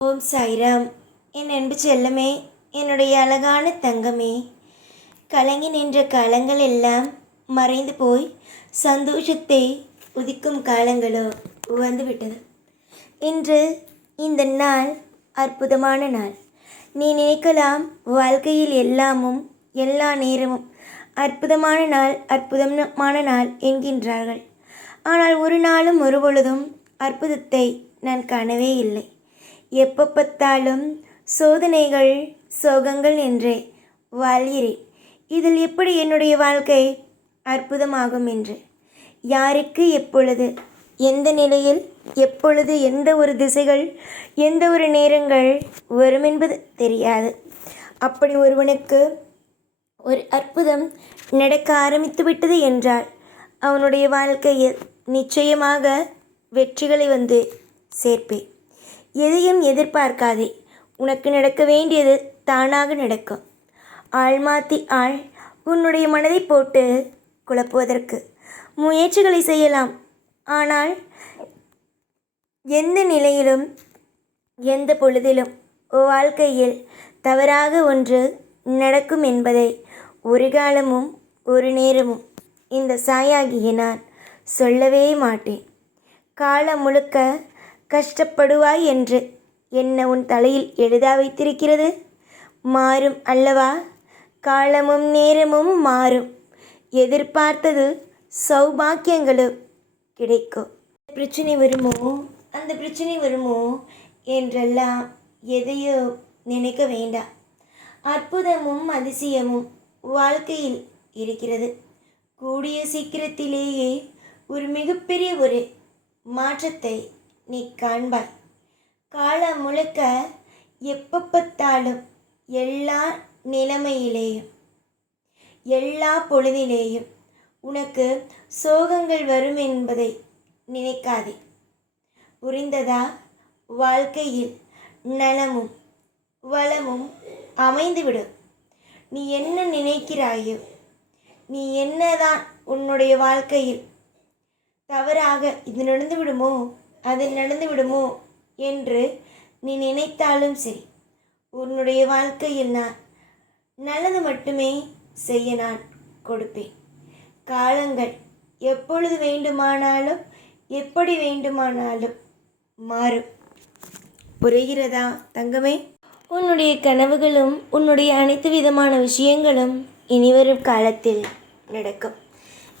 ஓம் சாய்ராம். என் அன்பு செல்லமே, என்னுடைய அழகான தங்கமே, கலங்கி நின்ற காலங்கள் எல்லாம் மறைந்து போய் சந்தோஷத்தை உதிக்கும் காலங்களோ வந்துவிட்டது. இன்று இந்த நாள் அற்புதமான நாள். நீ நினைக்கலாம் வாழ்க்கையில் எல்லாமும் எல்லா நேரமும் அற்புதமான நாள் அற்புதமான நாள் என்கின்றார்கள். ஆனால் ஒரு நாளும் ஒரு பொழுதும் அற்புதத்தை நான் காணவே இல்லை. எப்போ பார்த்தாலும் சோதனைகள் சோகங்கள் என்றே வாழ்கிறேன். இதில் எப்படி என்னுடைய வாழ்க்கை அற்புதமாகும் என்று யாருக்கு எப்பொழுது எந்த நிலையில் எப்பொழுது எந்த ஒரு திசைகள் எந்த ஒரு நேரங்கள் வரும் என்பது தெரியாது. அப்படி ஒருவனுக்கு ஒரு அற்புதம் நடக்க ஆரம்பித்து விட்டது என்றால் அவனுடைய வாழ்க்கையில் நிச்சயமாக வெற்றிகளை வந்து சேர்ப்பேன். எதையும் எதிர்பார்க்காதே. உனக்கு நடக்க வேண்டியது தானாக நடக்கும். ஆள் மாற்றி ஆள் உன்னுடைய மனதை போட்டு குழப்புவதற்கு முயற்சிகளை செய்யலாம். ஆனால் எந்த நிலையிலும் எந்த பொழுதிலும் வாழ்க்கையில் தவறாக ஒன்று நடக்கும் என்பதை ஒரு காலமும் ஒரு நேரமும் இந்த சாயாகிய நான் சொல்லவே மாட்டேன். காலம் முழுக்க கஷ்டப்படுவாய் என்று என்ன உன் தலையில் எழுதா வைத்திருக்கிறது? மாறும் அல்லவா? காலமும் நேரமும் மாறும். எதிர்பார்த்தது சௌபாக்கியங்களும் கிடைக்கும். பிரச்சனை வருமோ அந்த பிரச்சனை வருமோ என்றெல்லாம் எதையோ நினைக்க வேண்டாம். அற்புதமும் அதிசயமும் வாழ்க்கையில் இருக்கிறது. கூடிய சீக்கிரத்திலேயே ஒரு மிகப்பெரிய ஒரு மாற்றத்தை நீ காண்பாய். காலம் முழுக்க எப்போ பார்த்தாலும் எல்லா நிலைமையிலேயும் எல்லா பொழுதிலேயும் உனக்கு சோகங்கள் வரும் என்பதை நினைக்காதே. புரிந்ததா? வாழ்க்கையில் நலமும் வளமும் அமைந்துவிடும். நீ என்ன நினைக்கிறாயோ, நீ என்னதான் உன்னுடைய வாழ்க்கையில் தவறாக இது நடந்து விடுமோ அது நடந்து விடுமோ என்று நீ நினைத்தாலும் சரி, உன்னுடைய வாழ்க்கையில் நான் நல்லது மட்டுமே செய்ய நான் கொடுப்பேன். காலங்கள் எப்பொழுது வேண்டுமானாலும் எப்படி வேண்டுமானாலும் மாறும். புரிகிறதா தங்கமே? உன்னுடைய கனவுகளும் உன்னுடைய அனைத்து விதமான விஷயங்களும் இனிவரும் காலத்தில் நடக்கும்.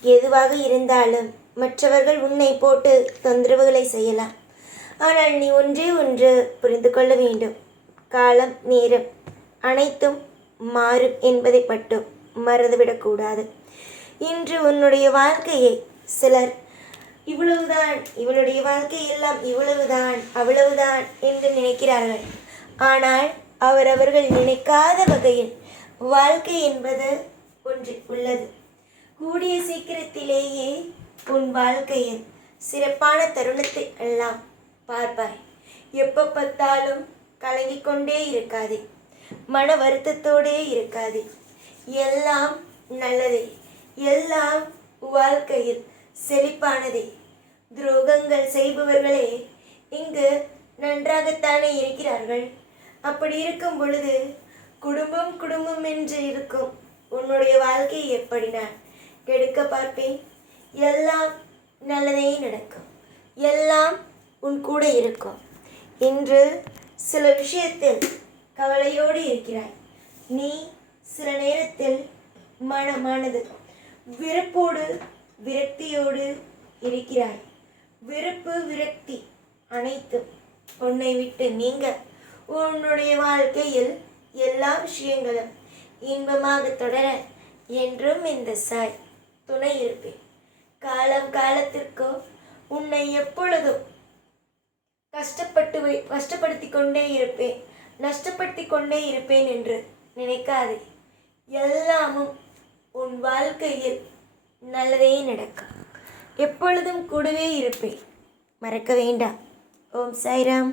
எதுவாக இருந்தாலும் மற்றவர்கள் உன்னை போட்டு தொந்தரவுகளை செய்யலாம். ஆனால் நீ ஒன்றே ஒன்று புரிந்து கொள்ள வேண்டும். காலம் நேரம் அனைத்தும் மாறும் என்பதை மட்டும் மறந்துவிடக்கூடாது. இன்று உன்னுடைய வாழ்க்கையை சிலர் இவ்வளவுதான், இவளுடைய வாழ்க்கை எல்லாம் இவ்வளவுதான் அவ்வளவுதான் என்று நினைக்கிறார்கள். ஆனால் அவரவர்கள் நினைக்காத வகையில் வாழ்க்கை என்பது ஒன்று உள்ளது. கூடிய சீக்கிரத்திலேயே உன் வாழ்க்கையில் சிறப்பான தருணத்தை எல்லாம் பார்ப்பாய். எப்போ பார்த்தாலும் கலங்கிக் கொண்டே இருக்காதே, மன வருத்தத்தோடே இருக்காதே. எல்லாம் நல்லதே, எல்லாம் வாழ்க்கையில் செழிப்பானதே. துரோகங்கள் செய்பவர்களே இங்கு நன்றாகத்தானே இருக்கிறார்கள். அப்படி இருக்கும் பொழுது குடும்பம் குடும்பம் என்று இருக்கும் உன்னுடைய வாழ்க்கையை எப்படி நான் கெடுக்க பார்ப்பேன்? எல்லாம் நல்லதே நடக்கும். எல்லாம் உன் கூட இருக்கும். இன்று சில விஷயத்தில் கவலையோடு இருக்கிறாய். நீ சில நேரத்தில் மனது வெறுப்போடு விரக்தியோடு இருக்கிறாய். வெறுப்பு விரக்தி அனைத்தும் உன்னை விட்டு நீங்க உன்னுடைய வாழ்க்கையில் எல்லா விஷயங்களும் இன்பமாக தொடர என்றும் இந்த சாய் துணை இருப்பேன். காலம் காலத்திற்கோ உன்னை எப்பொழுதும் கஷ்டப்படுத்தி கொண்டே இருப்பேன், நஷ்டப்படுத்தி கொண்டே இருப்பேன் என்று நினைக்காதே. எல்லாமும் உன் வாழ்க்கையில் நல்லதே நடக்கும். எப்பொழுதும் கூடவே இருப்பேன். மறக்க வேண்டாம். ஓம் சாய்ராம்.